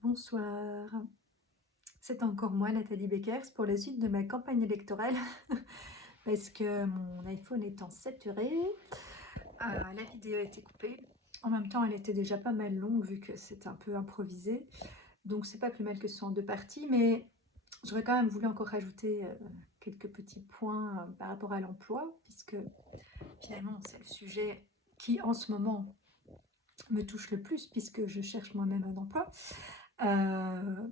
Bonsoir, c'est encore moi Nathalie Beckers pour la suite de ma campagne électorale parce que mon iPhone étant saturé, la vidéo a été coupée. En même temps, elle était déjà pas mal longue vu que c'est un peu improvisé, donc c'est pas plus mal que ce soit en deux parties, mais j'aurais quand même voulu encore rajouter quelques petits points par rapport à l'emploi, puisque finalement c'est le sujet qui en ce moment me touche le plus puisque je cherche moi-même un emploi. Euh,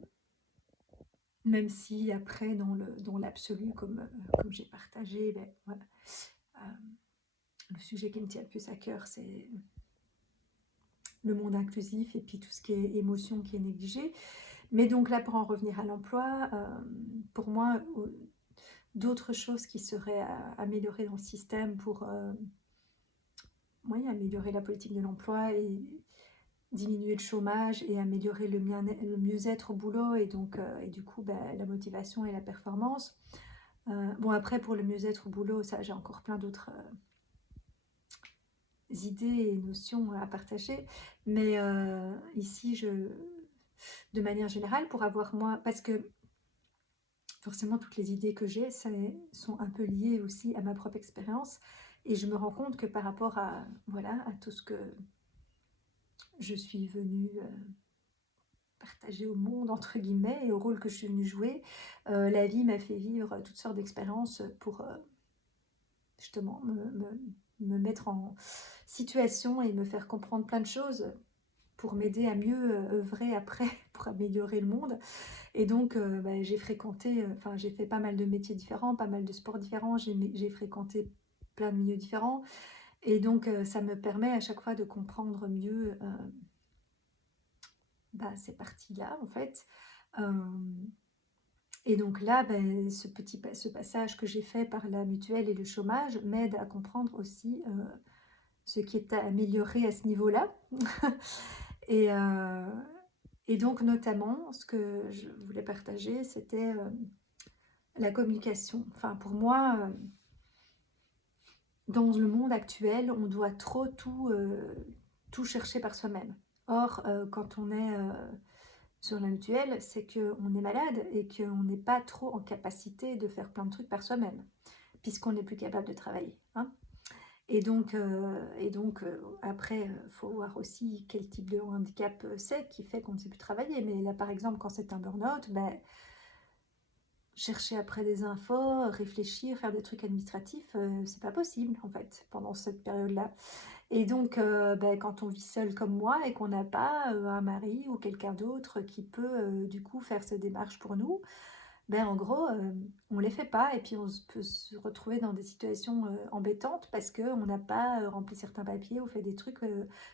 Même si après, dans l'absolu, comme j'ai partagé, ben, voilà, euh, le sujet qui me tient le plus à cœur, c'est le monde inclusif et puis tout ce qui est émotion qui est négligé. Mais donc là, pour en revenir à l'emploi, pour moi, d'autres choses qui seraient améliorées dans le système pour oui, améliorer la politique de l'emploi et diminuer le chômage et améliorer le mieux-être au boulot et donc et du coup ben, la motivation et la performance. Bon, après, pour le mieux-être au boulot, ça, j'ai encore plein d'autres idées et notions à partager. Mais ici, de manière générale, pour avoir moi, parce que forcément, toutes les idées que j'ai, sont un peu liées aussi à ma propre expérience. Et je me rends compte que par rapport à, voilà, à tout ce que je suis venue partager au monde, entre guillemets, et au rôle que je suis venue jouer, la vie m'a fait vivre toutes sortes d'expériences pour justement me mettre en situation et me faire comprendre plein de choses pour m'aider à mieux œuvrer après pour améliorer le monde. Et donc, bah, j'ai fréquenté, enfin, j'ai fait pas mal de métiers différents, pas mal de sports différents, j'ai fréquenté plein de milieux différents. Et donc, ça me permet à chaque fois de comprendre mieux bah, ces parties-là, en fait. Euh, et donc là, ben, ce passage que j'ai fait par la mutuelle et le chômage m'aide à comprendre aussi ce qui est à améliorer à ce niveau-là. et, euh, et donc, notamment, ce que je voulais partager, c'était la communication. Enfin, pour moi, dans le monde actuel, on doit trop tout chercher par soi-même. Or, quand on est sur la mutuelle, c'est qu'on est malade et qu'on n'est pas trop en capacité de faire plein de trucs par soi-même, puisqu'on n'est plus capable de travailler. Hein. Et donc, après, il faut voir aussi quel type de handicap c'est qui fait qu'on ne sait plus travailler. Mais là, par exemple, quand c'est un burn-out, ben, chercher après des infos, réfléchir, faire des trucs administratifs, c'est pas possible, en fait, pendant cette période-là. Et donc, ben, quand on vit seul comme moi et qu'on n'a pas un mari ou quelqu'un d'autre qui peut, du coup, faire ces démarches pour nous, ben, en gros, on les fait pas et puis peut se retrouver dans des situations embêtantes parce qu'on n'a pas rempli certains papiers ou fait des trucs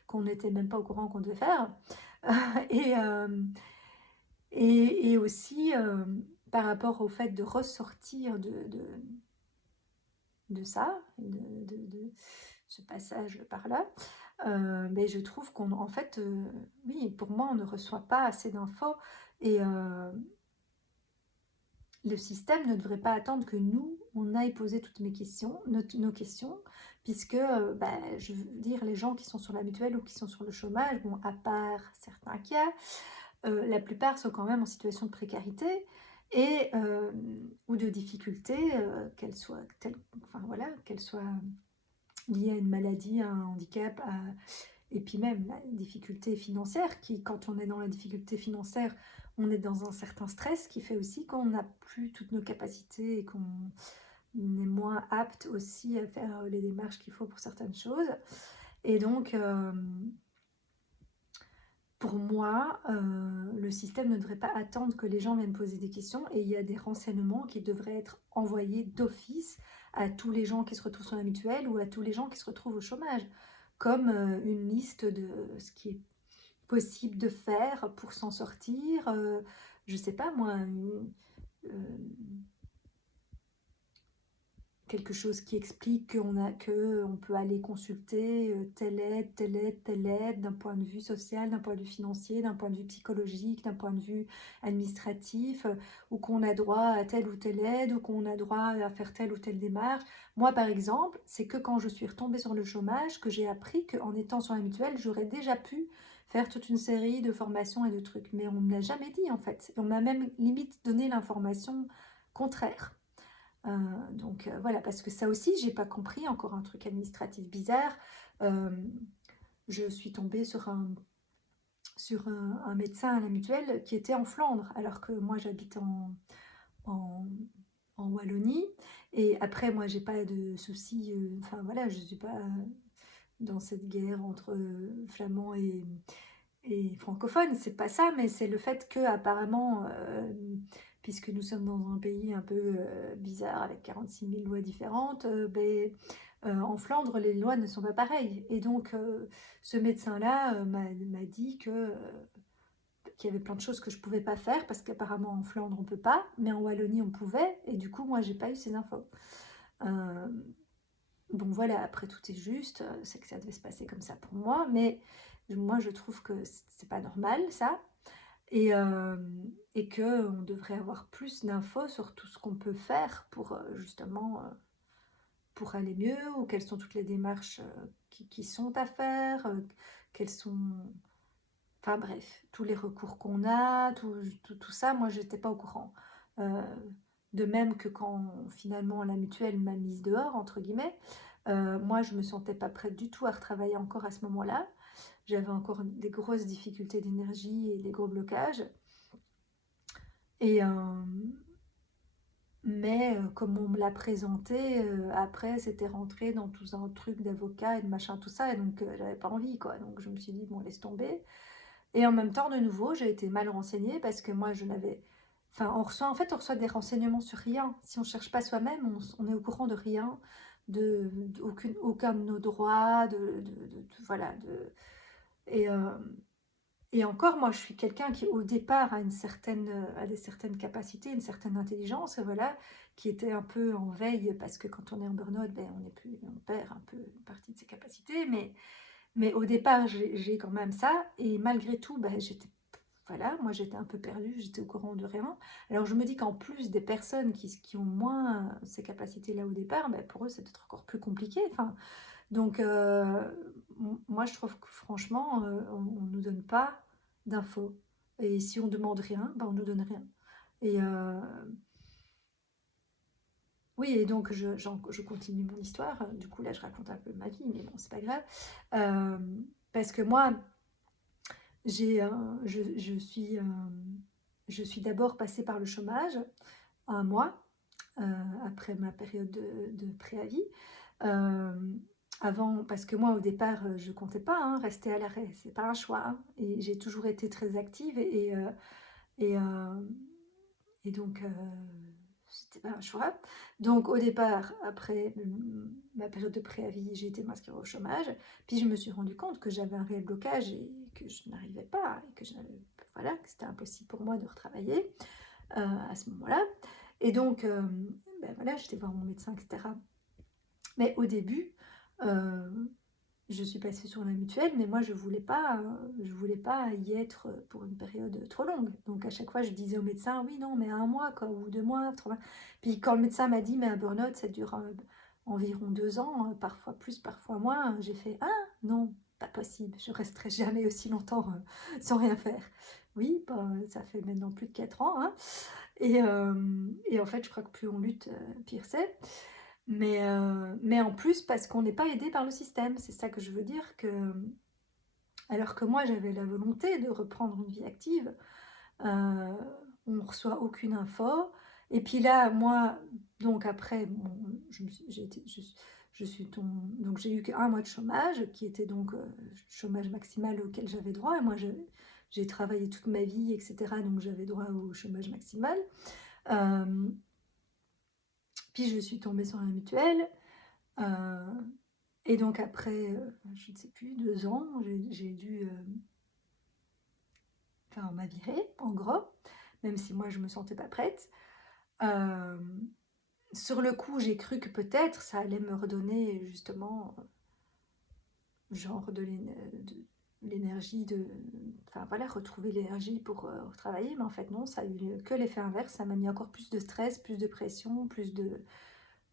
qu'on n'était même pas au courant qu'on devait faire. et, et aussi par rapport au fait de ressortir de ça, de ce passage par là, mais je trouve qu'on, en fait, oui, pour moi, on ne reçoit pas assez d'infos et le système ne devrait pas attendre que nous, on aille poser toutes nos questions, puisque, bah, je veux dire, les gens qui sont sur la mutuelle ou qui sont sur le chômage, bon, à part certains cas, la plupart sont quand même en situation de précarité et ou de difficulté, enfin voilà, qu'elles soient liées à une maladie, à un handicap, et puis même la difficulté financière, qui quand on est dans la difficulté financière, on est dans un certain stress qui fait aussi qu'on n'a plus toutes nos capacités et qu'on est moins apte aussi à faire les démarches qu'il faut pour certaines choses. Et donc, pour moi, le système ne devrait pas attendre que les gens viennent poser des questions et il y a des renseignements qui devraient être envoyés d'office à tous les gens qui se retrouvent sur la mutuelle ou à tous les gens qui se retrouvent au chômage, comme une liste de ce qui est possible de faire pour s'en sortir. Je sais pas moi, quelque chose qui explique qu'on peut aller consulter telle aide, d'un point de vue social, d'un point de vue financier, d'un point de vue psychologique, d'un point de vue administratif, ou qu'on a droit à telle ou telle aide, ou qu'on a droit à faire telle ou telle démarche. Moi, par exemple, c'est que quand je suis retombée sur le chômage que j'ai appris qu'en étant sur la mutuelle, j'aurais déjà pu faire toute une série de formations et de trucs. Mais on ne me l'a jamais dit en fait. Et on m'a même limite donné l'information contraire. Donc voilà, parce que ça aussi, j'ai pas compris, encore un truc administratif bizarre. Euh, je suis tombée sur un médecin à la mutuelle qui était en Flandre, alors que moi j'habite en, en Wallonie. Et après, moi, j'ai pas de soucis. Enfin voilà, je suis pas dans cette guerre entre flamands et francophones. C'est pas ça, mais c'est le fait que apparemment, puisque nous sommes dans un pays un peu bizarre avec 46 000 lois différentes, en Flandre, les lois ne sont pas pareilles. Et donc, ce médecin-là m'a dit qu'il y avait plein de choses que je pouvais pas faire parce qu'apparemment en Flandre on peut pas, mais en Wallonie on pouvait. Et du coup, moi, j'ai pas eu ces infos. Euh, bon, voilà, après tout est juste, c'est que ça devait se passer comme ça pour moi, mais moi je trouve que c'est pas normal ça, et, euh, et que on devrait avoir plus d'infos sur tout ce qu'on peut faire pour justement pour aller mieux, ou quelles sont toutes les démarches qui sont à faire, quels sont, enfin bref, tous les recours qu'on a, tout ça, moi j'étais pas au courant. Euh, de même que quand finalement la mutuelle m'a mise dehors, entre guillemets, moi je me sentais pas prête du tout à retravailler encore à ce moment-là. J'avais encore des grosses difficultés d'énergie et des gros blocages. Et, mais comme on me l'a présenté, après c'était rentré dans tout un truc d'avocat et de machin, tout ça, et donc j'avais pas envie quoi. Donc je me suis dit, bon, laisse tomber. Et en même temps, de nouveau, j'ai été mal renseignée parce que moi, je n'avais... Enfin, on reçoit des renseignements sur rien. Si on ne cherche pas soi-même, on est au courant de rien, aucun de nos droits, voilà. Et, euh, et encore, moi, je suis quelqu'un qui, au départ, a des certaines capacités, une certaine intelligence, et voilà, qui était un peu en veille parce que quand on est en burn-out, ben, on perd un peu une partie de ses capacités, mais au départ, j'ai quand même ça. Et malgré tout, ben, voilà, moi j'étais un peu perdue, j'étais au courant de rien. Alors je me dis qu'en plus des personnes qui ont moins ces capacités-là au départ, ben, pour eux c'est peut-être encore plus compliqué. Enfin, donc moi je trouve que franchement, on ne nous donne pas d'infos. Et si on demande rien, ben, on nous donne rien. Et oui, et donc je continue mon histoire. Du coup là je raconte un peu ma vie, mais bon, c'est pas grave. Euh, Parce que moi, J'ai, je suis d'abord passée par le chômage, un mois, après ma période de préavis. Euh, Avant, parce que moi au départ, je comptais pas rester à l'arrêt, c'est pas un choix, hein. Et j'ai toujours été très active et, donc c'était pas un choix. Donc au départ, après ma période de préavis, j'ai été m'inscrire au chômage. Puis je me suis rendu compte que j'avais un réel blocage et que je n'arrivais pas, et que voilà, que c'était impossible pour moi de retravailler à ce moment-là. Et donc, ben voilà, j'étais voir mon médecin, etc. Mais au début, euh, je suis passée sur la mutuelle, mais moi je voulais pas y être pour une période trop longue. Donc à chaque fois, je disais au médecin, oui, non, mais un mois, quoi, ou 2 mois, 3 mois. Puis quand le médecin m'a dit, mais un burn-out, ça dure environ 2 ans, parfois plus, parfois moins, j'ai fait, ah, non, pas possible, je resterai jamais aussi longtemps sans rien faire. Oui, ben, ça fait maintenant plus de 4 ans, hein. Et en fait, je crois que plus on lutte, pire c'est. Mais en plus, parce qu'on n'est pas aidé par le système. C'est ça que je veux dire, alors que moi, j'avais la volonté de reprendre une vie active, euh, on ne reçoit aucune info. Et puis là, moi, donc après, bon, je, me suis- j'ai été- je suis donc j'ai eu qu'un mois de chômage, qui était donc le chômage maximal auquel j'avais droit. Et moi, j'ai travaillé toute ma vie, etc. Donc j'avais droit au chômage maximal. Euh, Puis je suis tombée sur la mutuelle. Euh, et donc après, je ne sais plus, 2 ans, j'ai dû, enfin, on m'a virée, en gros, même si moi je me sentais pas prête. Euh, sur le coup, j'ai cru que peut-être ça allait me redonner justement, genre de l'énergie, enfin voilà, retrouver l'énergie pour travailler, mais en fait non, ça a eu que l'effet inverse, ça m'a mis encore plus de stress, plus de pression, plus de,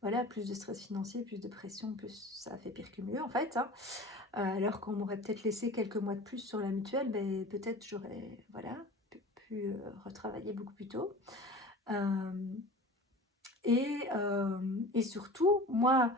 voilà, plus de stress financier, plus de pression, plus ça fait pire que mieux en fait, hein. Alors qu'on m'aurait peut-être laissé quelques mois de plus sur la mutuelle, beh, peut-être j'aurais, voilà, pu retravailler beaucoup plus tôt. Hem et surtout, moi,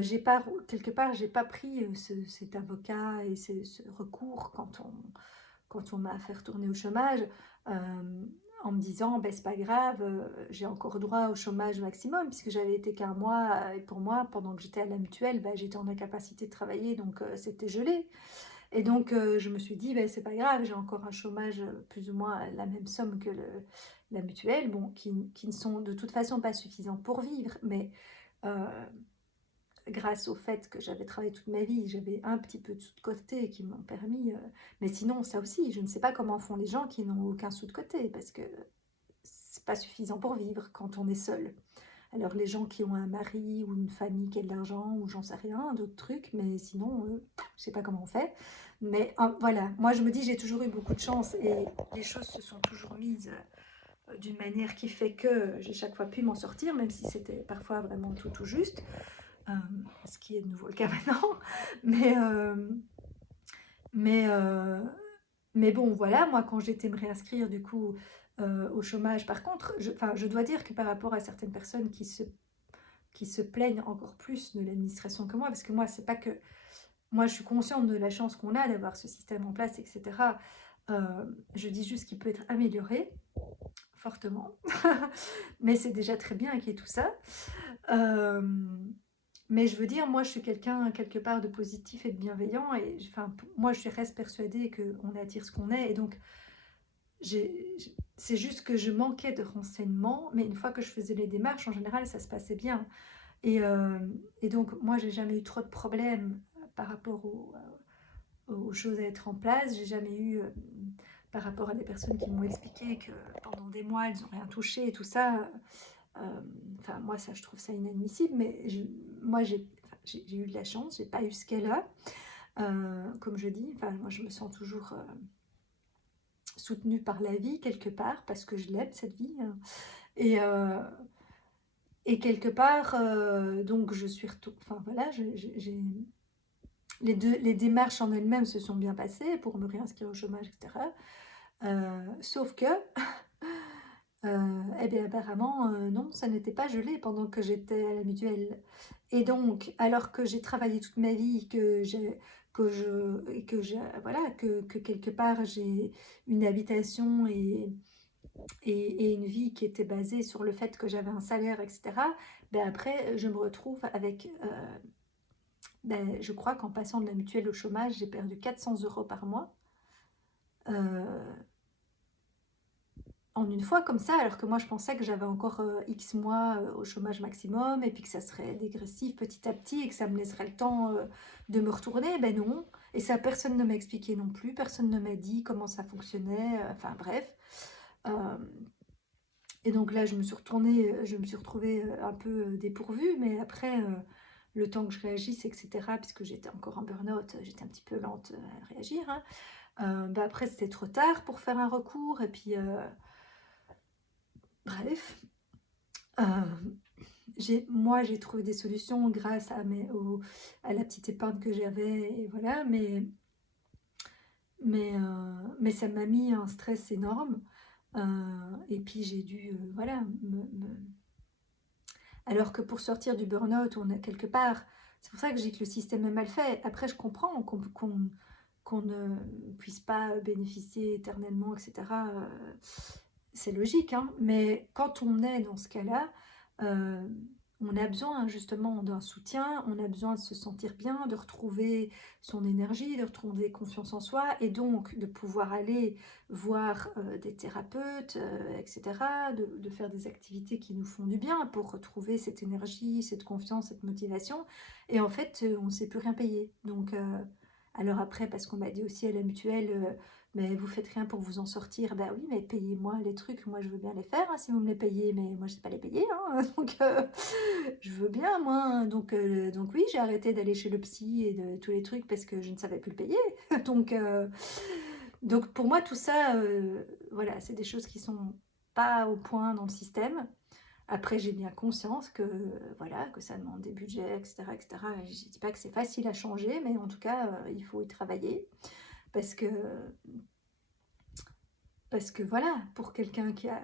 j'ai pas quelque part, j'ai pas pris, cet avocat et ce recours quand on m'a fait retourner au chômage, en me disant: «Beh, c'est pas grave, j'ai encore droit au chômage maximum», puisque j'avais été qu'un mois, et pour moi, pendant que j'étais à la mutuelle, bah, j'étais en incapacité de travailler, donc c'était gelé. Et donc je me suis dit: «Beh, c'est pas grave, j'ai encore un chômage, plus ou moins la même somme que la mutuelle», bon, qui ne sont de toute façon pas suffisants pour vivre, mais heu, grâce au fait que j'avais travaillé toute ma vie, j'avais un petit peu de sous de côté qui m'ont permis, mais sinon ça aussi, je ne sais pas comment font les gens qui n'ont aucun sou de côté parce que c'est pas suffisant pour vivre quand on est seul. Alors les gens qui ont un mari ou une famille qui a de l'argent ou j'en sais rien, d'autres trucs, mais sinon, je sais pas comment on fait. Mais voilà, moi je me dis j'ai toujours eu beaucoup de chance et les choses se sont toujours mises d'une manière qui fait que j'ai chaque fois pu m'en sortir, même si c'était parfois vraiment tout juste, ce qui est de nouveau le cas maintenant. Mais, mais, mais bon, voilà, moi quand j'étais me réinscrire du coup au chômage, par contre, enfin, je dois dire que par rapport à certaines personnes qui se plaignent encore plus de l'administration que moi, parce que moi, c'est pas que moi, je suis consciente de la chance qu'on a d'avoir ce système en place, etc. Je dis juste qu'il peut être amélioré fortement, mais c'est déjà très bien qu'il y ait tout ça. Euh, mais je veux dire, moi, je suis quelqu'un quelque part de positif et de bienveillant, et enfin, moi, je reste persuadée qu'on attire ce qu'on est, et donc c'est juste que je manquais de renseignements, mais une fois que je faisais les démarches, en général, ça se passait bien. Et donc, moi, j'ai jamais eu trop de problèmes par rapport aux choses à être en place. J'ai jamais eu, par rapport à des personnes qui m'ont expliqué que pendant des mois, elles n'ont rien touché et tout ça. Enfin, moi, ça, je trouve ça inadmissible. Mais moi, j'ai eu de la chance. J'ai pas eu ce qu'elle a. Comme je dis, enfin, moi, je me sens toujours soutenue par la vie quelque part parce que je l'aime, cette vie, hein. Et, euh, et quelque part, donc je suis retournée, enfin voilà, les démarches en elles-mêmes se sont bien passées pour me réinscrire au chômage, etc. Sauf que, eh bien apparemment, non, ça n'était pas gelé pendant que j'étais à la mutuelle. Et donc, alors que j'ai travaillé toute ma vie, voilà, que quelque part j'ai une habitation et une vie qui était basée sur le fait que j'avais un salaire, etc., ben après, je me retrouve avec, ben, je crois qu'en passant de la mutuelle au chômage, j'ai perdu 400 € par mois, en une fois comme ça, alors que moi je pensais que j'avais encore X mois au chômage maximum et puis que ça serait dégressif petit à petit et que ça me laisserait le temps de me retourner. Ben non. Et ça, personne ne m'a expliqué non plus, personne ne m'a dit comment ça fonctionnait, enfin bref. Euh, Et donc là, je me suis retrouvée un peu dépourvue, mais après, le temps que je réagisse, etc., puisque j'étais encore en burn-out, j'étais un petit peu lente à réagir, hein. Bah après, c'était trop tard pour faire un recours, et puis, bref, euh, moi, j'ai trouvé des solutions grâce à la petite épargne que j'avais, et voilà, mais ça m'a mis un stress énorme, et puis j'ai dû, voilà, alors que pour sortir du burn-out, on a quelque part. C'est pour ça que je dis que le système est mal fait. Après, je comprends qu'on ne puisse pas bénéficier éternellement, etc. C'est logique, hein. Mais quand on est dans ce cas-là, euh, on a besoin justement d'un soutien, on a besoin de se sentir bien, de retrouver son énergie, de retrouver confiance en soi, et donc de pouvoir aller voir des thérapeutes, etc., de faire des activités qui nous font du bien pour retrouver cette énergie, cette confiance, cette motivation. Et en fait, on ne sait plus rien payer. Donc, alors après, parce qu'on m'a dit aussi à la mutuelle, mais vous faites rien pour vous en sortir. Ben oui, mais payez-moi les trucs, moi je veux bien les faire, hein, si vous me les payez, mais moi je sais pas les payer, hein, donc je veux bien, moi, hein. Donc oui, j'ai arrêté d'aller chez le psy et de tous les trucs parce que je ne savais plus le payer. donc, donc pour moi, tout ça, voilà, c'est des choses qui sont pas au point dans le système. Après, j'ai bien conscience que, voilà, que ça demande des budgets, etc., etc. Je ne dis pas que c'est facile à changer, mais en tout cas, il faut y travailler. Parce que, parce que voilà, pour quelqu'un qui a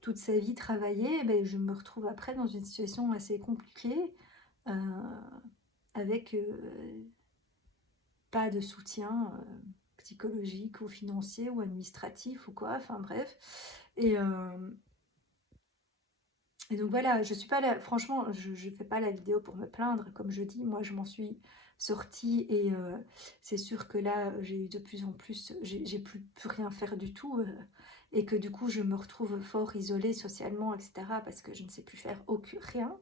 toute sa vie travaillé, ben, je me retrouve après dans une situation assez compliquée, euh, avec pas de soutien psychologique ou financier ou administratif ou quoi, enfin bref. Et, euh, et donc voilà, je suis pas là, franchement, je fais pas la vidéo pour me plaindre, comme je dis, moi je m'en suis sortie et c'est sûr que là j'ai eu de plus en plus, j'ai plus rien faire du tout et que du coup je me retrouve fort isolée socialement, etc. parce que je ne sais plus faire rien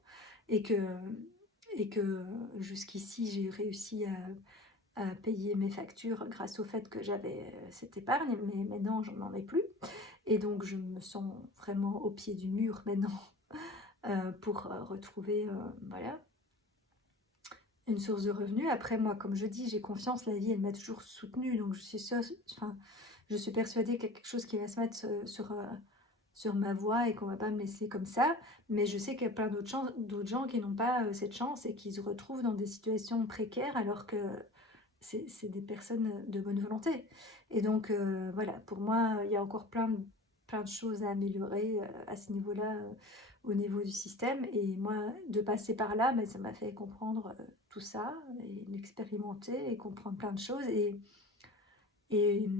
et que, et que jusqu'ici j'ai réussi à payer mes factures grâce au fait que j'avais cette épargne, mais maintenant je n'en ai plus et donc je me sens vraiment au pied du mur maintenant pour retrouver voilà, une source de revenus. Après, moi, comme je dis, j'ai confiance, la vie, elle m'a toujours soutenue, donc enfin, je suis persuadée qu'il y a quelque chose qui va se mettre sur ma voie et qu'on va pas me laisser comme ça. Mais je sais qu'il y a plein d'autres gens qui n'ont pas cette chance et qui se retrouvent dans des situations précaires alors que c'est des personnes de bonne volonté. Et donc, voilà, pour moi, il y a encore plein de choses à améliorer à ce niveau-là, au niveau du système. Et moi, de passer par là, ben, ça m'a fait comprendre tout ça, et l'expérimenter et comprendre plein de choses. Et, et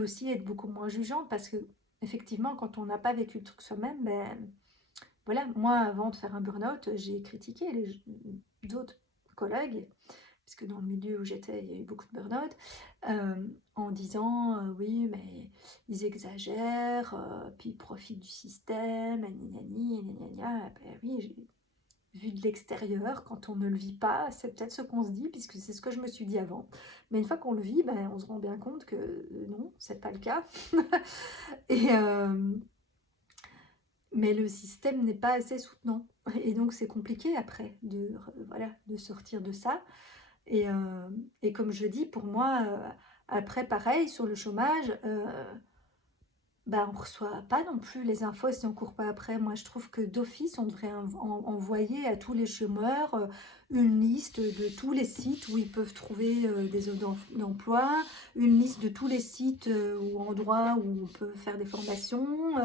aussi être beaucoup moins jugeante parce que, effectivement, quand on n'a pas vécu le truc soi-même, ben, voilà, moi, avant de faire un burn-out, j'ai critiqué d'autres collègues parce que dans le milieu où j'étais, il y a eu beaucoup de burn-out, en disant oui, mais ils exagèrent, puis ils profitent du système, gna gna gna. Ben oui, vu de l'extérieur, quand on ne le vit pas, c'est peut-être ce qu'on se dit, puisque c'est ce que je me suis dit avant. Mais une fois qu'on le vit, ben, on se rend bien compte que non, c'est pas le cas. Et, mais le système n'est pas assez soutenant. Et donc c'est compliqué après voilà, de sortir de ça. Et, euh, et comme je dis, pour moi, après, pareil, sur le chômage, bah, on ne reçoit pas non plus les infos si on ne court pas après. Moi, je trouve que d'office, on devrait envoyer à tous les chômeurs une liste de tous les sites où ils peuvent trouver des offres d'emploi, une liste de tous les sites ou endroits où on peut faire des formations,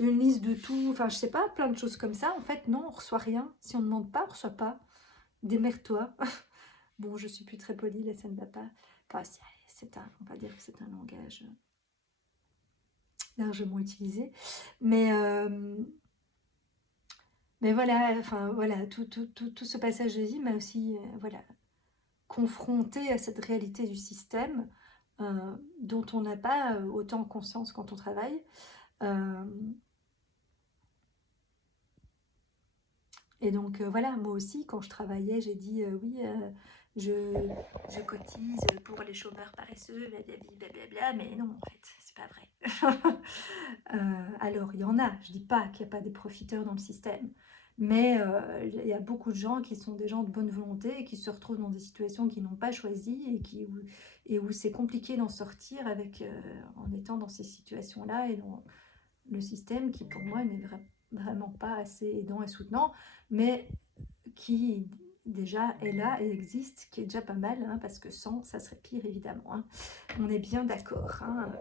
une liste de tout, enfin, je sais pas, plein de choses comme ça. En fait, non, on ne reçoit rien. Si on ne demande pas, on ne reçoit pas. Démerde-toi. Bon, je suis plus très polie, là, ça ne va pas. Enfin, on va dire que c'est un langage largement utilisé. Mais, mais voilà, enfin, voilà, tout ce passage de vie m'a aussi, voilà, confrontée à cette réalité du système dont on n'a pas autant conscience quand on travaille. Euh, et donc, voilà, moi aussi, quand je travaillais, j'ai dit oui, je, je cotise pour les chômeurs paresseux, blablabla, mais non, en fait, c'est pas vrai. Alors, il y en a, je dis pas qu'il n'y a pas des profiteurs dans le système, mais il y a beaucoup de gens qui sont des gens de bonne volonté et qui se retrouvent dans des situations qu'ils n'ont pas choisies et où c'est compliqué d'en sortir en étant dans ces situations-là et dans le système qui, pour moi, n'est vraiment pas assez aidant et soutenant, mais qui déjà est là et existe, qui est déjà pas mal, hein, parce que sans, ça serait pire évidemment. Hein. On est bien d'accord. Hein.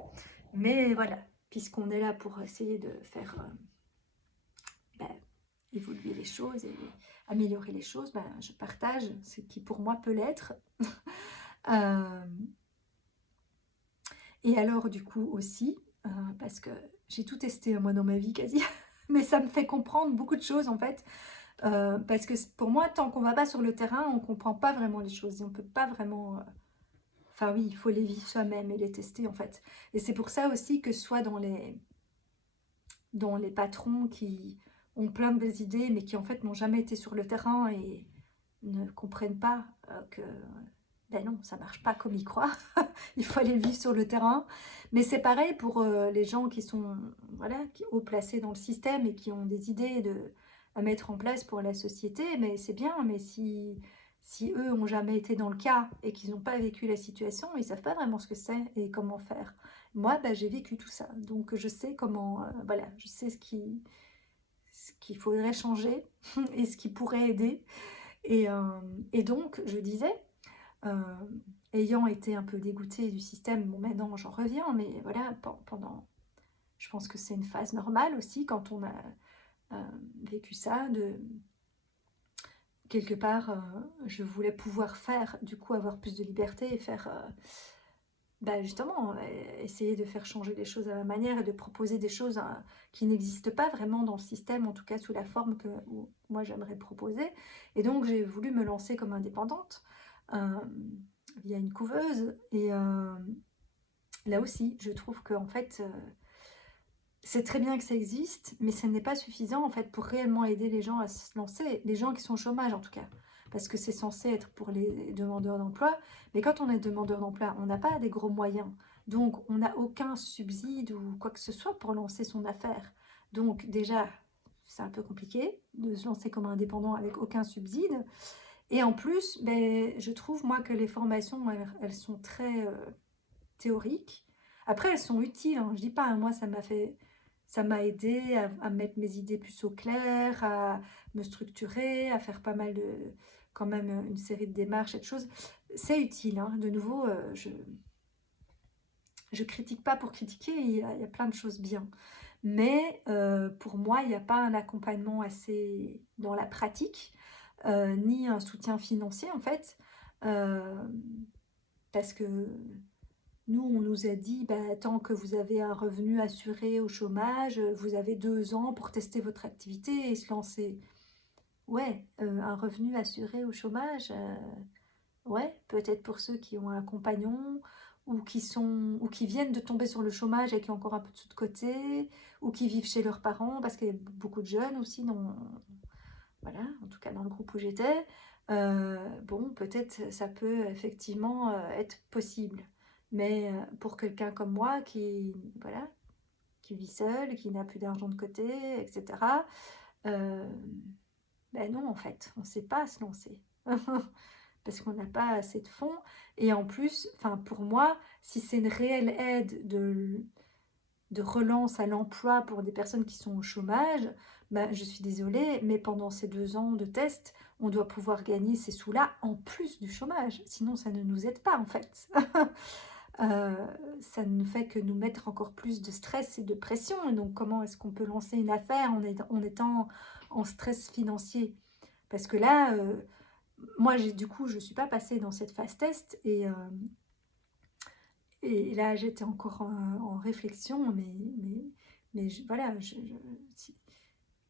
Mais voilà, puisqu'on est là pour essayer de faire ben, évoluer les choses et améliorer les choses, ben, je partage ce qui pour moi peut l'être. Euh, et alors du coup aussi, parce que j'ai tout testé moi dans ma vie quasi, mais ça me fait comprendre beaucoup de choses en fait. Parce que pour moi, tant qu'on va pas sur le terrain, on comprend pas vraiment les choses. Et on peut pas vraiment... Enfin oui, il faut les vivre soi-même et les tester en fait. Et c'est pour ça aussi que soit dans les patrons qui ont plein de belles idées, mais qui en fait n'ont jamais été sur le terrain et ne comprennent pas que ben non, ça marche pas comme ils croient. Il faut aller vivre sur le terrain. Mais c'est pareil pour les gens qui sont voilà, haut placés dans le système et qui ont des idées à mettre en place pour la société. Mais c'est bien, mais si eux ont jamais été dans le cas et qu'ils n'ont pas vécu la situation, ils savent pas vraiment ce que c'est et comment faire. Moi, bah, j'ai vécu tout ça, donc je sais comment, voilà, je sais ce qu'il faudrait changer et ce qui pourrait aider. Et donc, je disais, euh, ayant été un peu dégoûtée du système, bon maintenant j'en reviens, mais voilà, pendant, je pense que c'est une phase normale aussi quand on a vécu ça, de quelque part, je voulais pouvoir faire, du coup avoir plus de liberté et faire, bah justement, essayer de faire changer les choses à ma manière et de proposer des choses qui n'existent pas vraiment dans le système, en tout cas sous la forme que moi j'aimerais proposer. Et donc j'ai voulu me lancer comme indépendante euh, via une couveuse. Et là aussi, je trouve que en fait, c'est très bien que ça existe, mais ce n'est pas suffisant en fait pour réellement aider les gens à se lancer, les gens qui sont au chômage en tout cas, parce que c'est censé être pour les demandeurs d'emploi, mais quand on est demandeur d'emploi, on n'a pas des gros moyens, donc on n'a aucun subside ou quoi que ce soit pour lancer son affaire. Donc déjà, c'est un peu compliqué de se lancer comme indépendant avec aucun subside, et en plus, ben, je trouve moi que les formations, elles sont très théoriques. Après, elles sont utiles, hein. Je dis pas, hein, moi, ça m'a aidé à mettre mes idées plus au clair, à me structurer, à faire pas mal de, quand même, une série de démarches et de choses. C'est utile, hein. De nouveau, je critique pas pour critiquer, il y a plein de choses bien. Mais pour moi, il n'y a pas un accompagnement assez dans la pratique, ni un soutien financier en fait, euh, parce que nous, on nous a dit, bah, tant que vous avez un revenu assuré au chômage, vous avez 2 ans pour tester votre activité et se lancer. Ouais, un revenu assuré au chômage, ouais, peut-être pour ceux qui ont un compagnon ou qui viennent de tomber sur le chômage et qui ont encore un peu de sous de côté, ou qui vivent chez leurs parents, parce qu'il y a beaucoup de jeunes aussi, voilà, en tout cas dans le groupe où j'étais. Bon, peut-être ça peut effectivement être possible. Mais pour quelqu'un comme moi voilà, qui vit seul, qui n'a plus d'argent de côté, etc., euh, ben non, en fait, on ne sait pas se lancer. Parce qu'on n'a pas assez de fonds. Et en plus, enfin, pour moi, si c'est une réelle aide de relance à l'emploi pour des personnes qui sont au chômage, ben, je suis désolée, mais pendant ces 2 ans de test, on doit pouvoir gagner ces sous-là en plus du chômage. Sinon, ça ne nous aide pas, en fait. Euh, ça ne fait que nous mettre encore plus de stress et de pression. Et donc, comment est-ce qu'on peut lancer une affaire en étant en stress financier? Parce que là, moi, du coup, je ne suis pas passée dans cette phase test et là, j'étais encore en réflexion, mais voilà,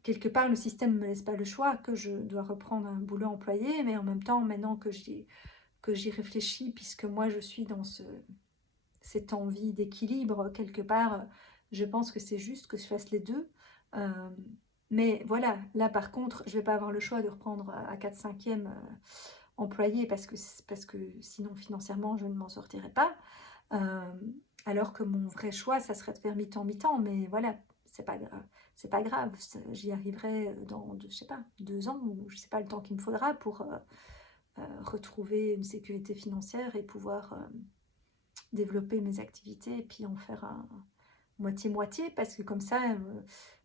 quelque part, le système ne me laisse pas le choix, que je dois reprendre un boulot employé, mais en même temps, maintenant que j'y réfléchis, puisque moi, je suis dans cette envie d'équilibre, quelque part, je pense que c'est juste que je fasse les deux. Euh, mais voilà, là, par contre, je ne vais pas avoir le choix de reprendre à 4/5e employé parce que sinon, financièrement, je ne m'en sortirai pas. Euh, alors que mon vrai choix, ça serait de faire mi-temps, mais voilà, c'est pas grave. C'est pas grave, j'y arriverai dans, je sais pas, 2 ans ou je sais pas le temps qu'il me faudra pour retrouver une sécurité financière et pouvoir développer mes activités et puis en faire un moitié-moitié parce que comme ça,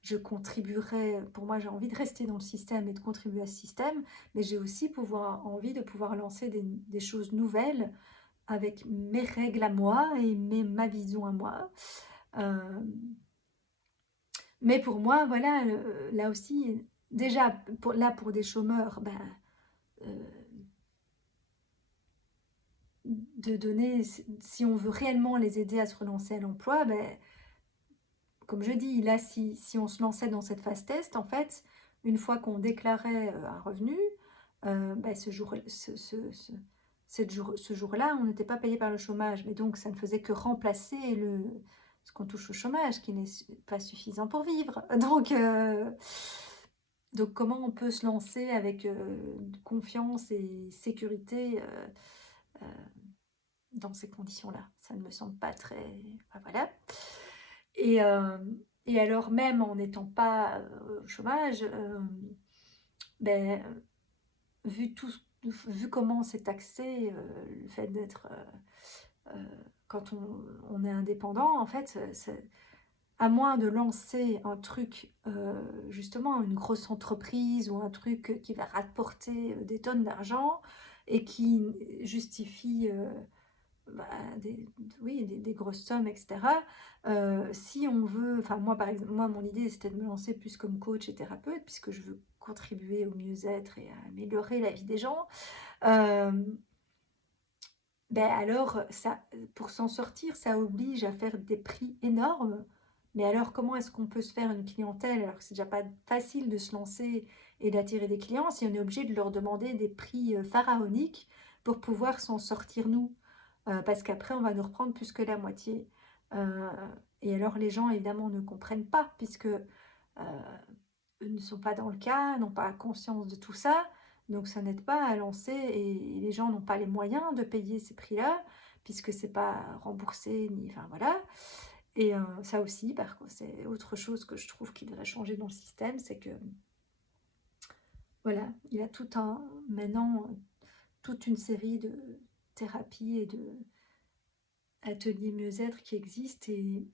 je contribuerai. Pour moi, j'ai envie de rester dans le système et de contribuer à ce système, mais j'ai aussi envie de pouvoir lancer des choses nouvelles avec mes règles à moi et ma vision à moi. Euh, mais pour moi, voilà, là aussi, déjà, pour des chômeurs, ben, euh, de donner, si on veut réellement les aider à se relancer à l'emploi, ben, comme je dis, là, si on se lançait dans cette phase test, en fait, une fois qu'on déclarait un revenu, ben, ce jour-là, on n'était pas payé par le chômage. Mais donc, ça ne faisait que remplacer ce qu'on touche au chômage, qui n'est pas suffisant pour vivre. Donc comment on peut se lancer avec confiance et sécurité euh, dans ces conditions-là? Ça ne me semble pas très... Enfin, voilà. Et, euh, et alors même en n'étant pas au chômage, ben, vu tout, vu comment c'est taxé, le fait d'être, quand on est indépendant, en fait, à moins de lancer un truc, justement une grosse entreprise ou un truc qui va rapporter, des tonnes d'argent et qui justifie, bah, oui, des grosses sommes et cetera. Si on veut, enfin moi par exemple, moi mon idée c'était de me lancer plus comme coach et thérapeute puisque je veux contribuer au mieux-être et à améliorer la vie des gens. Hem, beh, alors ça, pour s'en sortir, ça oblige à faire des prix énormes. Mais alors comment est-ce qu'on peut se faire une clientèle alors que c'est déjà pas facile de se lancer et d'attirer des clients si on est obligé de leur demander des prix, pharaoniques pour pouvoir s'en sortir nous? Parce qu'après on va nous reprendre plus que la moitié. Heu et alors les gens évidemment ne comprennent pas puisque, eux ne sont pas dans le cas, n'ont pas conscience de tout ça, donc ça n'aide pas à lancer et les gens n'ont pas les moyens de payer ces prix-là, puisque c'est pas remboursé ni enfin voilà et ça aussi par contre c'est autre chose que je trouve qui devrait changer dans le système, c'est que voilà, il y a tout un maintenant, toute une série de thérapies et de ateliers mieux-être qui existent et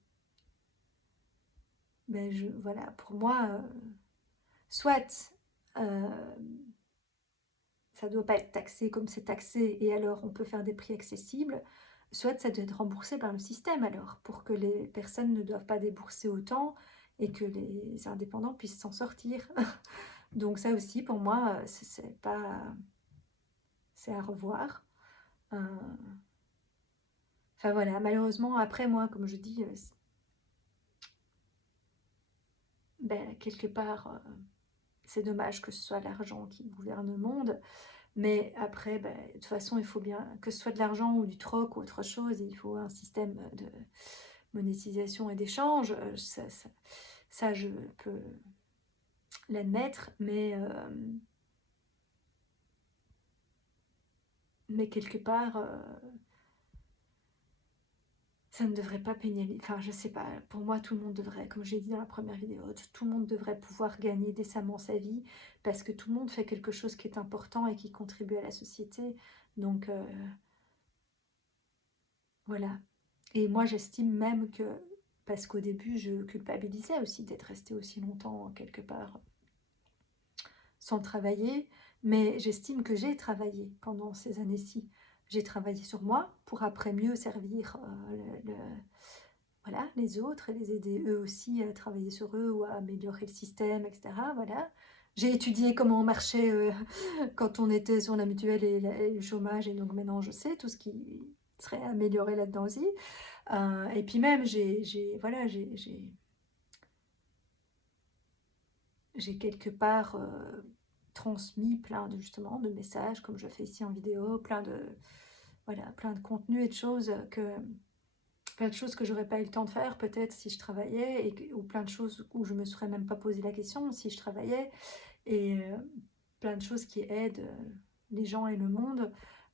ben je voilà, pour moi, soit, hem ça doit pas être taxé comme c'est taxé et alors on peut faire des prix accessibles, soit ça doit être remboursé par le système alors, pour que les personnes ne doivent pas débourser autant et que les indépendants puissent s'en sortir. Donc ça aussi pour moi, c'est pas c'est à revoir. Heu, enfin voilà, malheureusement après moi comme je dis, quelque part, c'est dommage que ce soit l'argent qui gouverne le monde. Mais après, de toute façon, il faut bien que ce soit de l'argent ou du troc ou autre chose, il faut un système, de monétisation et d'échange, ça je peux l'admettre, mais quelque part, ça ne devrait pas pénaliser. Enfin, je sais pas, pour moi, tout le monde devrait, comme j'ai dit dans la première vidéo, tout le monde devrait pouvoir gagner décemment sa vie parce que tout le monde fait quelque chose qui est important et qui contribue à la société. Donc, voilà. Et moi, j'estime même que, parce qu'au début, je culpabilisais aussi d'être restée aussi longtemps quelque part sans travailler, mais j'estime que j'ai travaillé pendant ces années-ci. J'ai travaillé sur moi pour après mieux servir voilà, les autres et les aider eux aussi à travailler sur eux ou à améliorer le système, etc. Voilà. J'ai étudié comment on marchait quand on était sur la mutuelle et le chômage, et donc maintenant je sais tout ce qui serait amélioré là-dedans aussi. Et puis même, voilà, j'ai quelque part transmis plein de, justement, de messages, comme je fais ici en vidéo, voilà, plein de contenus et plein de choses que j'aurais pas eu le temps de faire peut-être si je travaillais, ou plein de choses où je me serais même pas posé la question si je travaillais, et plein de choses qui aident les gens et le monde.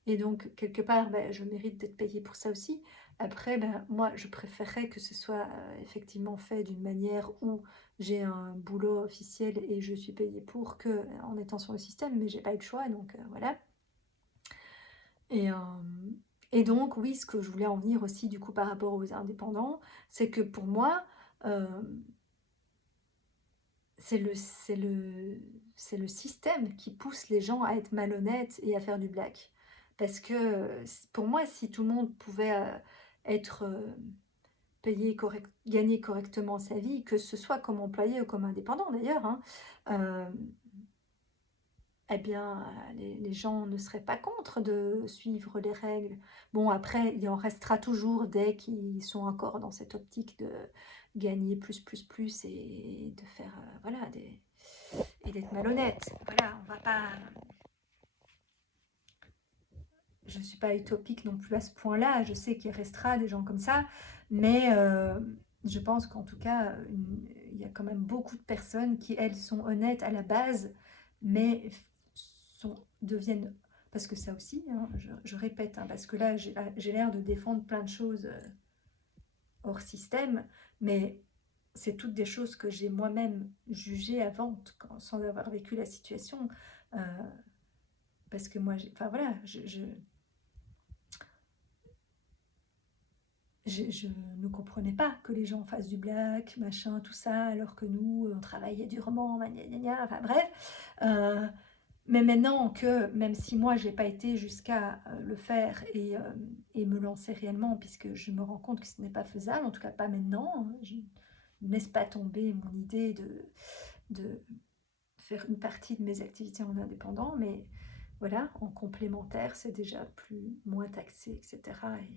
Et donc, quelque part, je mérite d'être payée pour ça aussi. Après, moi, je préférerais que ce soit effectivement fait d'une manière où j'ai un boulot officiel et je suis payée pour, que en étant sur le système, mais j'ai pas eu le choix, donc voilà. Et, et donc, oui, ce que je voulais en venir aussi, du coup, par rapport aux indépendants, c'est que pour moi, euh, c'est le système qui pousse les gens à être malhonnêtes et à faire du black. Parce que pour moi, si tout le monde pouvait être payé gagner correctement sa vie, que ce soit comme employé ou comme indépendant d'ailleurs, hein, euh, eh bien, les gens ne seraient pas contre de suivre les règles. Bon, après, il en restera toujours des qui sont encore dans cette optique de gagner plus et de faire, voilà, et d'être malhonnête. Voilà, on va pas... Je ne suis pas utopique non plus à ce point-là. Je sais qu'il restera des gens comme ça, mais je pense qu'en tout cas, il y a quand même beaucoup de personnes qui, elles, sont honnêtes à la base, mais deviennent... Parce que ça aussi, hein, je répète, hein, parce que là, j'ai l'air de défendre plein de choses hors système, mais c'est toutes des choses que j'ai moi-même jugées avant, sans avoir vécu la situation. Euh, parce que moi, enfin voilà, je ne comprenais pas que les gens fassent du black, machin, tout ça, alors que nous, on travaillait durement, gna gna gna, enfin bref. Mais maintenant que, même si moi, j'ai pas été jusqu'à le faire et me lancer réellement, puisque je me rends compte que ce n'est pas faisable, en tout cas pas maintenant, hein, je ne laisse pas tomber mon idée de faire une partie de mes activités en indépendant, mais voilà, en complémentaire, c'est déjà moins taxé, etc. Et,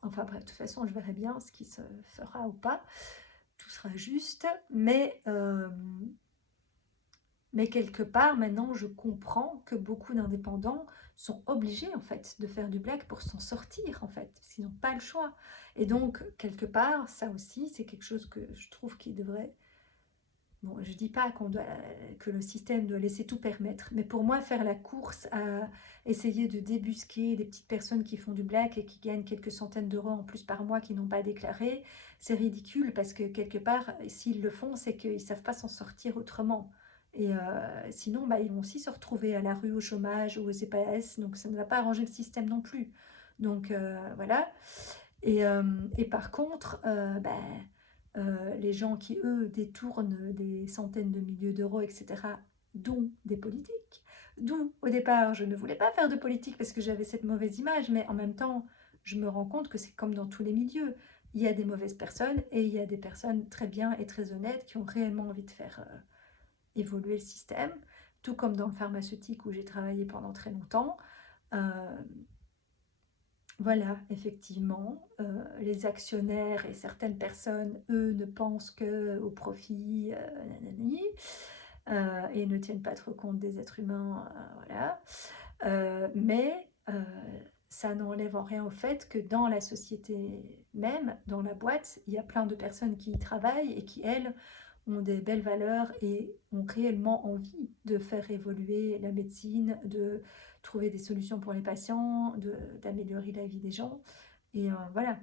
enfin bref, de toute façon, je verrai bien ce qui se fera ou pas. Tout sera juste. Mais quelque part, maintenant, je comprends que beaucoup d'indépendants sont obligés, en fait, de faire du black pour s'en sortir, en fait, parce qu'ils n'ont pas le choix. Et donc, quelque part, ça aussi, c'est quelque chose que je trouve qui devrait... Bon, je dis pas que le système doit laisser tout permettre, mais pour moi, faire la course à essayer de débusquer des petites personnes qui font du black et qui gagnent quelques centaines d'euros en plus par mois qui n'ont pas déclaré, c'est ridicule parce que quelque part, s'ils le font, c'est qu'ils savent pas s'en sortir autrement. Et sinon, bah, ils vont aussi se retrouver à la rue, au chômage ou au CPS, donc ça ne va pas arranger le système non plus. Donc voilà. Et par contre, les gens qui, eux, détournent des centaines de milliers d'euros, etc., dont des politiques, d'où, au départ, je ne voulais pas faire de politique parce que j'avais cette mauvaise image, mais en même temps, je me rends compte que c'est comme dans tous les milieux. Il y a des mauvaises personnes et il y a des personnes très bien et très honnêtes qui ont réellement envie de faire évoluer le système, tout comme dans le pharmaceutique où j'ai travaillé pendant très longtemps. Euh, voilà, effectivement, les actionnaires et certaines personnes, eux, ne pensent qu'au profit, nanani, et ne tiennent pas trop compte des êtres humains, voilà. Mais ça n'enlève en rien au fait que dans la société même, dans la boîte, il y a plein de personnes qui y travaillent et qui, elles, ont des belles valeurs et ont réellement envie de faire évoluer la médecine, de trouver des solutions pour les patients, d'améliorer la vie des gens. Et voilà.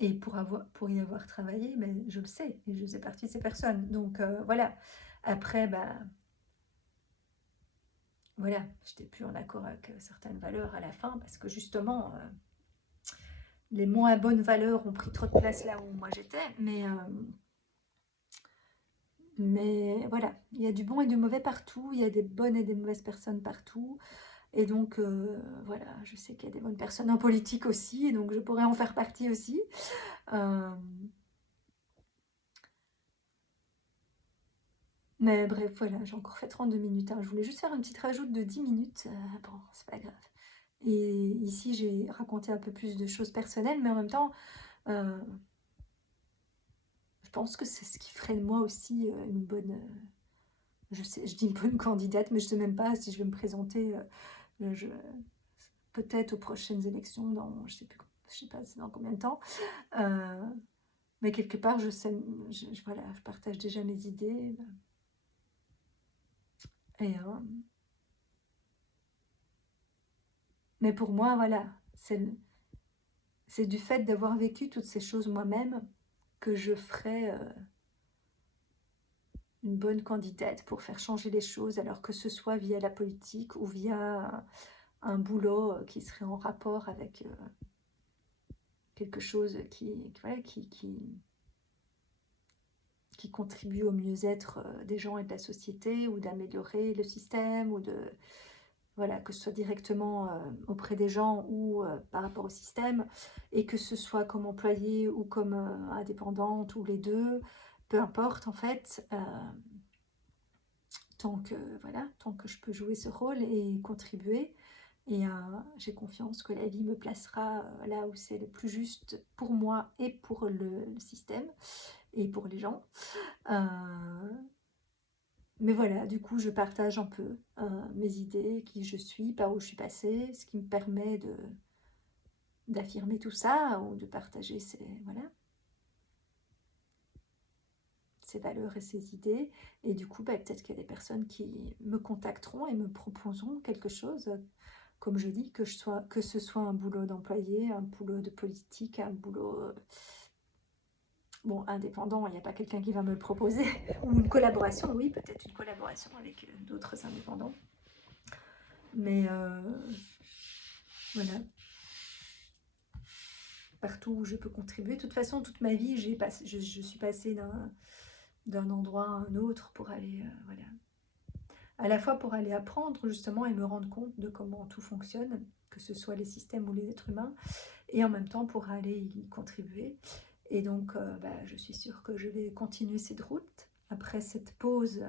Et pour y avoir travaillé, mais je le sais, et je faisais partie de ces personnes. Donc voilà. Après, bah, voilà, j'étais plus en accord avec certaines valeurs à la fin, parce que justement, les moins bonnes valeurs ont pris trop de place là où moi j'étais. Mais voilà, il y a du bon et du mauvais partout, il y a des bonnes et des mauvaises personnes partout. Et donc, voilà, je sais qu'il y a des bonnes personnes en politique aussi, et donc je pourrais en faire partie aussi. Euh, mais bref, voilà, j'ai encore fait 32 minutes, hein. Je voulais juste faire une petite rajoute de 10 minutes. Bon, c'est pas grave. Et ici, j'ai raconté un peu plus de choses personnelles, mais en même temps, euh, je pense que c'est ce qui ferait de moi aussi une bonne... je sais, je dis une bonne candidate, mais je ne sais même pas si je vais me présenter je, peut-être aux prochaines élections dans, je sais pas c'est dans combien de temps. Euh, mais quelque part, je sais, voilà, je partage déjà mes idées. Et, mais pour moi, voilà, c'est du fait d'avoir vécu toutes ces choses moi-même que je ferais une bonne candidate pour faire changer les choses, alors que ce soit via la politique ou via un boulot qui serait en rapport avec quelque chose voilà, qui contribue au mieux-être des gens et de la société, ou d'améliorer le système, ou de voilà, que ce soit directement auprès des gens ou par rapport au système, et que ce soit comme employée ou comme indépendante, ou les deux, peu importe en fait, tant que je peux jouer ce rôle et contribuer. Et j'ai confiance que la vie me placera là où c'est le plus juste pour moi et pour le système et pour les gens. Mais voilà, du coup, je partage un peu mes idées, qui je suis, par où je suis passée, ce qui me permet d'affirmer tout ça ou de partager voilà, ces valeurs et ces idées. Et du coup, bah, peut-être qu'il y a des personnes qui me contacteront et me proposeront quelque chose. Comme je dis, que ce soit un boulot d'employé, un boulot de politique, un boulot bon, indépendant, il n'y a pas quelqu'un qui va me le proposer. Ou une collaboration, oui, peut-être une collaboration avec d'autres indépendants. Mais voilà, partout où je peux contribuer. De toute façon, toute ma vie, je suis passée d'un endroit à un autre pour aller, voilà, à la fois pour aller apprendre justement et me rendre compte de comment tout fonctionne, que ce soit les systèmes ou les êtres humains, et en même temps pour aller y contribuer. Et donc, je suis sûre que je vais continuer cette route après cette pause,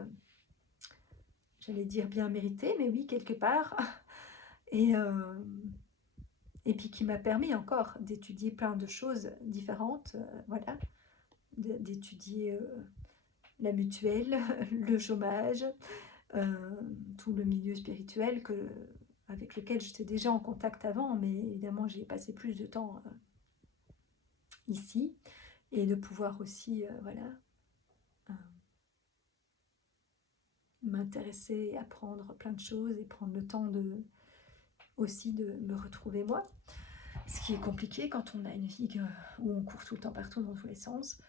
j'allais dire bien méritée, mais oui, quelque part. Et, et puis qui m'a permis encore d'étudier plein de choses différentes, voilà, d'étudier la mutuelle, le chômage, tout le milieu spirituel avec lequel j'étais déjà en contact avant, mais évidemment j'ai passé plus de temps ici, et de pouvoir aussi voilà, euh, m'intéresser, apprendre plein de choses et prendre le temps aussi de me retrouver moi, ce qui est compliqué quand on a une vie où on court tout le temps partout dans tous les sens,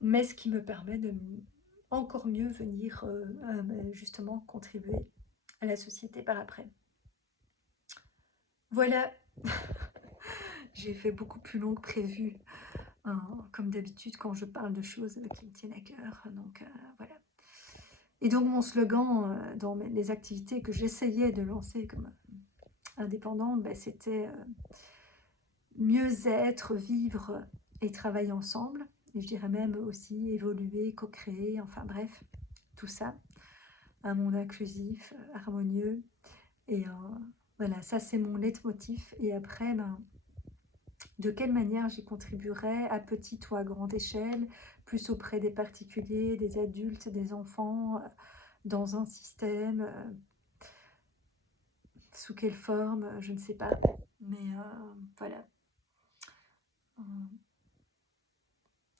mais ce qui me permet de encore mieux venir justement contribuer à la société par après. Voilà, j'ai fait beaucoup plus long que prévu, hein, comme d'habitude quand je parle de choses qui me tiennent à cœur, donc voilà. Et donc mon slogan dans les activités que j'essayais de lancer comme indépendante, c'était mieux être, vivre et travailler ensemble. Et je dirais même aussi évoluer, co-créer, enfin bref, tout ça. Un monde inclusif, harmonieux. Et voilà, ça c'est mon leitmotiv. Et après, de quelle manière j'y contribuerai à petite ou à grande échelle, plus auprès des particuliers, des adultes, des enfants, dans un système, sous quelle forme, je ne sais pas. Mais voilà.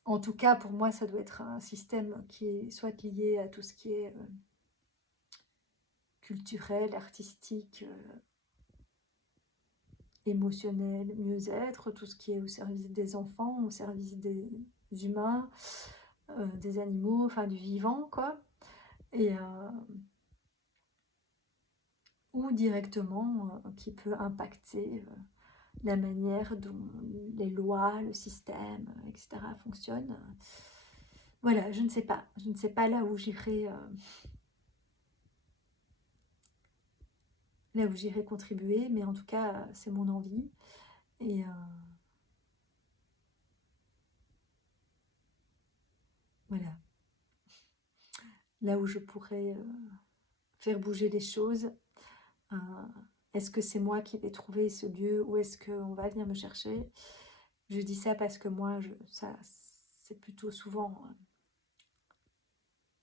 En tout cas, pour moi, ça doit être un système qui est soit lié à tout ce qui est culturel, artistique, émotionnel, mieux-être, tout ce qui est au service des enfants, au service des humains, des animaux, enfin du vivant, quoi. Et ou directement qui peut impacter la manière dont les lois, le système, etc. fonctionnent. Voilà, je ne sais pas. Je ne sais pas là où j'irai contribuer, mais en tout cas, c'est mon envie. Et voilà, là où je pourrais faire bouger les choses. Euh, est-ce que c'est moi qui vais trouver ce lieu ou est-ce qu'on va venir me chercher? Je dis ça parce que moi, ça, c'est plutôt souvent,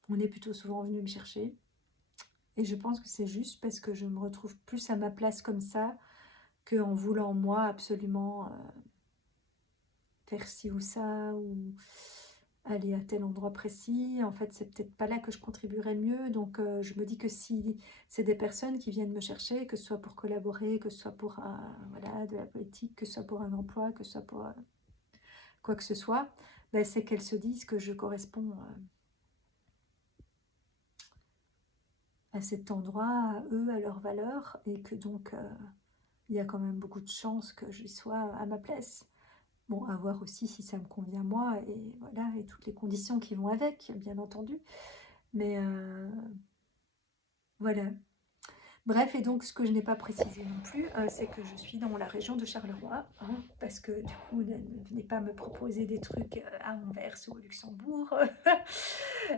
on est plutôt souvent venu me chercher. Et je pense que c'est juste parce que je me retrouve plus à ma place comme ça qu'en voulant moi absolument faire ci ou ça ou aller à tel endroit précis. En fait, c'est peut-être pas là que je contribuerai le mieux. Donc, je me dis que si c'est des personnes qui viennent me chercher, que ce soit pour collaborer, que ce soit pour voilà, de la politique, que ce soit pour un emploi, que ce soit pour quoi que ce soit, c'est qu'elles se disent que je corresponds à cet endroit, à eux, à leurs valeurs, et que donc il y a quand même beaucoup de chances que j'y sois à ma place. Bon, à voir aussi si ça me convient moi, et voilà, et toutes les conditions qui vont avec, bien entendu. Mais voilà. Bref, et donc ce que je n'ai pas précisé non plus, c'est que je suis dans la région de Charleroi, hein, parce que du coup, ne venez pas me proposer des trucs à Anvers ou au Luxembourg.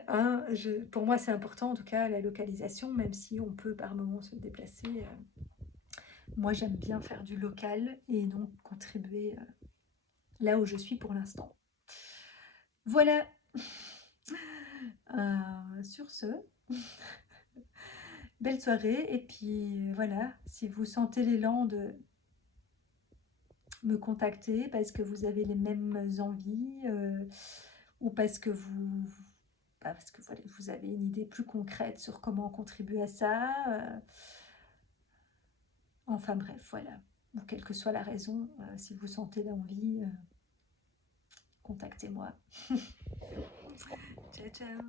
Hein, pour moi, c'est important, en tout cas, la localisation, même si on peut par moments se déplacer. Moi, j'aime bien faire du local et donc contribuer là où je suis pour l'instant. Voilà. Sur ce, belle soirée. Et puis voilà, si vous sentez l'élan de me contacter parce que vous avez les mêmes envies ou parce que voilà, vous avez une idée plus concrète sur comment contribuer à ça. Enfin bref, voilà. Ou quelle que soit la raison, si vous sentez l'envie, contactez-moi. Ciao, ciao.